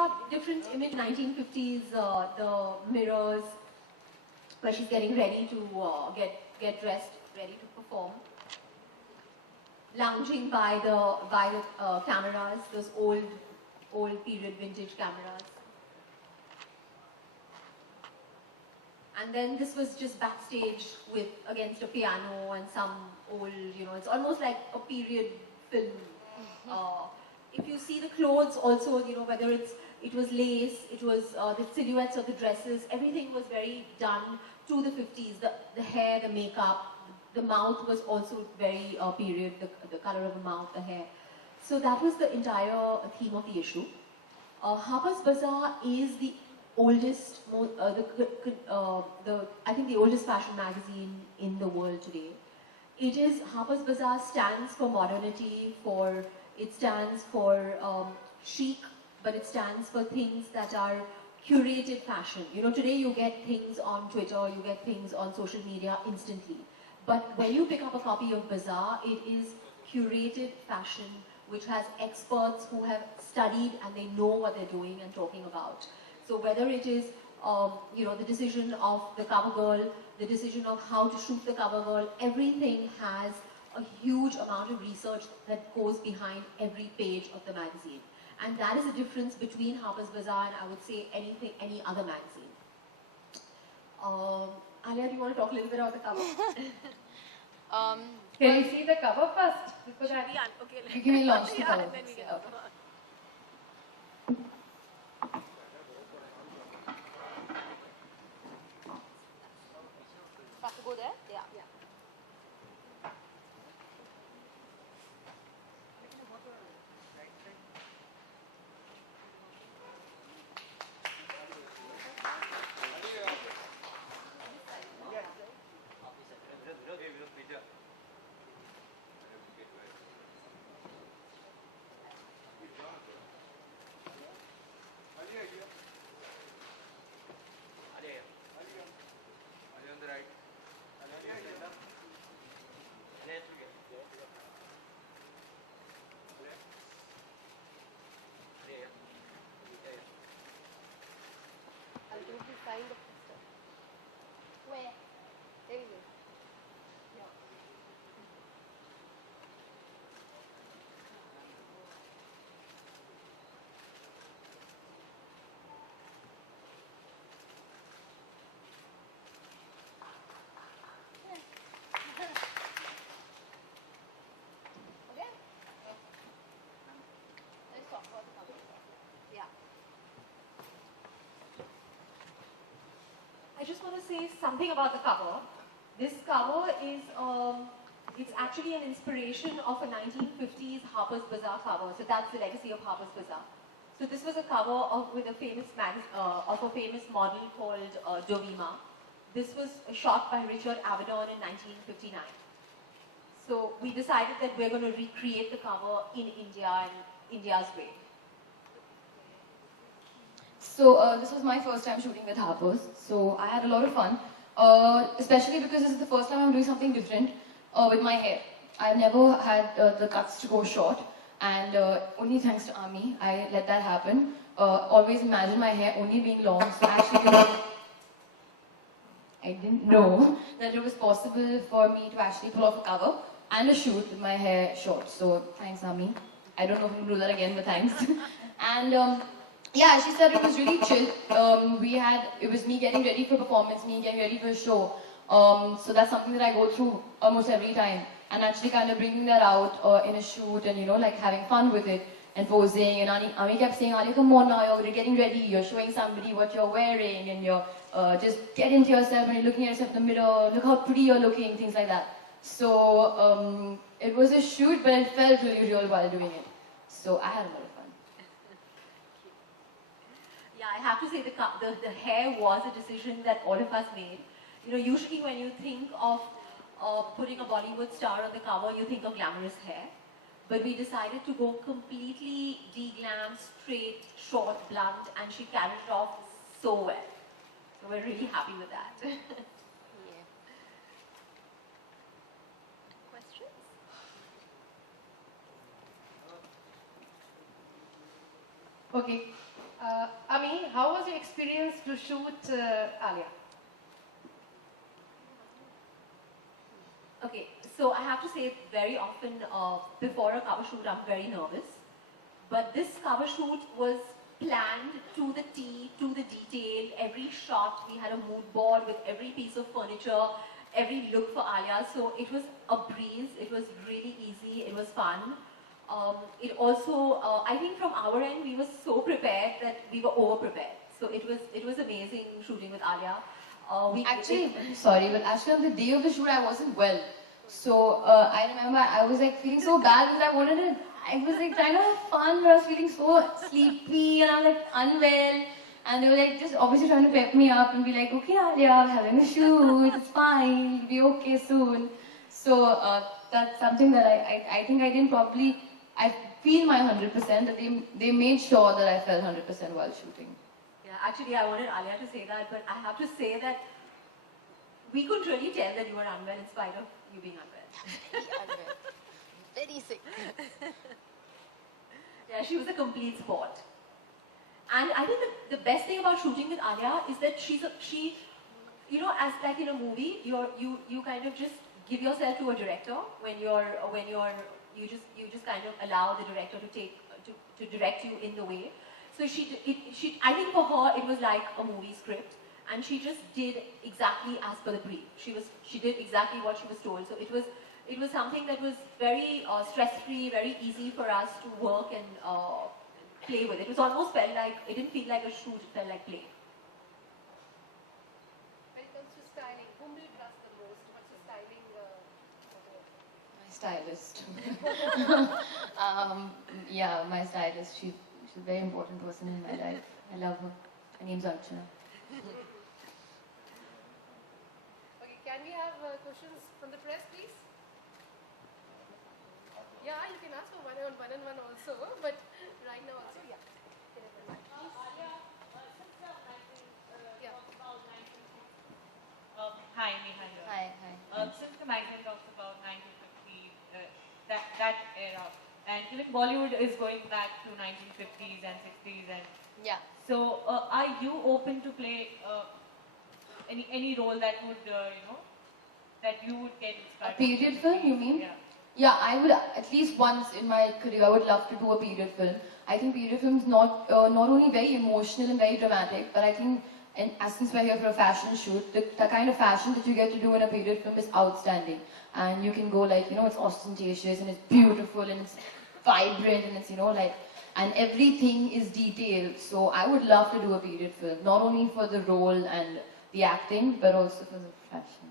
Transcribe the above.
got different image. 1950s, the mirrors, where she's getting ready to get dressed, ready to perform. Lounging by the cameras, those old period vintage cameras. And then this was just backstage with against a piano and some old, it's almost like a period film. If you see the clothes also, whether it was lace, it was the silhouettes of the dresses, everything was very done to the 50s. The hair, the makeup, the mouth was also very period, the color of the mouth, the hair. So that was the entire theme of the issue. Harper's Bazaar is the oldest, I think the oldest fashion magazine in the world today. Harper's Bazaar stands for modernity, it stands for chic, but it stands for things that are curated fashion. Today you get things on Twitter, you get things on social media instantly. But when you pick up a copy of Bazaar, it is curated fashion, which has experts who have studied and they know what they're doing and talking about. So whether it is, the decision of the cover girl, the decision of how to shoot the cover girl, everything has a huge amount of research that goes behind every page of the magazine. And that is the difference between Harper's Bazaar and I would say any other magazine. Alia, do you want to talk a little bit about the cover? Can we see the cover first? Okay. Can we launch the cover? Have to go there? Yeah. Find the poster. Where? There you go. Okay? Let's talk about the cover. Yeah. I just want to say something about the cover. This cover is, it's actually an inspiration of a 1950s Harper's Bazaar cover. So that's the legacy of Harper's Bazaar. So this was a cover with a famous model called Dovima. This was shot by Richard Avedon in 1959. So we decided that we're going to recreate the cover in India and India's way. So this was my first time shooting with Harper's, so I had a lot of fun, especially because this is the first time I'm doing something different with my hair. I've never had the cuts to go short, and only thanks to Ami, I let that happen. Always imagined my hair only being long, so I didn't know that it was possible for me to actually pull off a cover and a shoot with my hair short. So thanks, Ami. I don't know if I'm going to do that again, but thanks. And yeah, she said it was really chill. It was me getting ready for performance, me getting ready for a show. So that's something that I go through almost every time. And actually kind of bringing that out in a shoot and, like having fun with it and posing. And Ami kept saying, Ali, come on now, you're getting ready, you're showing somebody what you're wearing, and you're just get into yourself and you're looking at yourself in the mirror, look how pretty you're looking, things like that. So it was a shoot, but it felt really real while doing it. So I had a lot of fun. Yeah, I have to say the hair was a decision that all of us made. Usually when you think of putting a Bollywood star on the cover, you think of glamorous hair. But we decided to go completely de-glam, straight, short, blunt, and she carried it off so well. So we're really happy with that. Yeah. Questions? Okay. Ami, how was your experience to shoot Alia? Okay, so I have to say very often before a cover shoot I'm very nervous. But this cover shoot was planned to the T, to the detail. Every shot, we had a mood board with every piece of furniture, every look for Alia. So it was a breeze. It was really easy. It was fun. It also, I think from our end, we were so prepared that we were over-prepared. So it was amazing shooting with Alia. Actually, sorry, but actually on the day of the shoot, I wasn't well. So I remember I was like feeling so bad because I was like trying to have fun, but I was feeling so sleepy and I was like unwell. And they were like just obviously trying to pep me up and be like, okay, Alia, we're having a shoot, it's fine, you'll be okay soon. So that's something that I think I didn't probably, I feel my 100%, that they made sure that I felt 100% while shooting. Yeah, actually I wanted Alia to say that, but I have to say that we could really tell that you were unwell in spite of you being unwell. Very sick. Yeah, she was a complete sport. And I think the best thing about shooting with Alia is that she, you know, as like in a movie, you kind of just give yourself to a director when you just kind of allow the director to direct you in the way. So I think for her it was like a movie script, and she just did exactly as per the brief. She did exactly what she was told. So it was something that was very stress-free, very easy for us to work and play with. It was almost felt like, it didn't feel like a shoot, it felt like play. When it comes to styling, whom do you trust the most? What's your styling? My stylist. Yeah, my stylist. She's a very important person in my life. I love her. Her name's Archana. Okay, can we have questions from the press, please? Yeah, you can ask for one on one also, but right now also, yeah. Yeah. Hi, Neha here. Hi. Since the magazine talks about 1950s, that era, and even Bollywood is going back to 1950s and 60s, and Yeah. so are you open to play any role that would that you would get inspired? A period film, you mean? Yeah. Yeah, I would at least once in my career, I would love to do a period film. I think period films not only very emotional and very dramatic, but I think, and as since we're here for a fashion shoot, the kind of fashion that you get to do in a period film is outstanding. And you can go like, it's ostentatious and it's beautiful and it's vibrant and it's, like, and everything is detailed. So I would love to do a period film, not only for the role and the acting, but also for the fashion.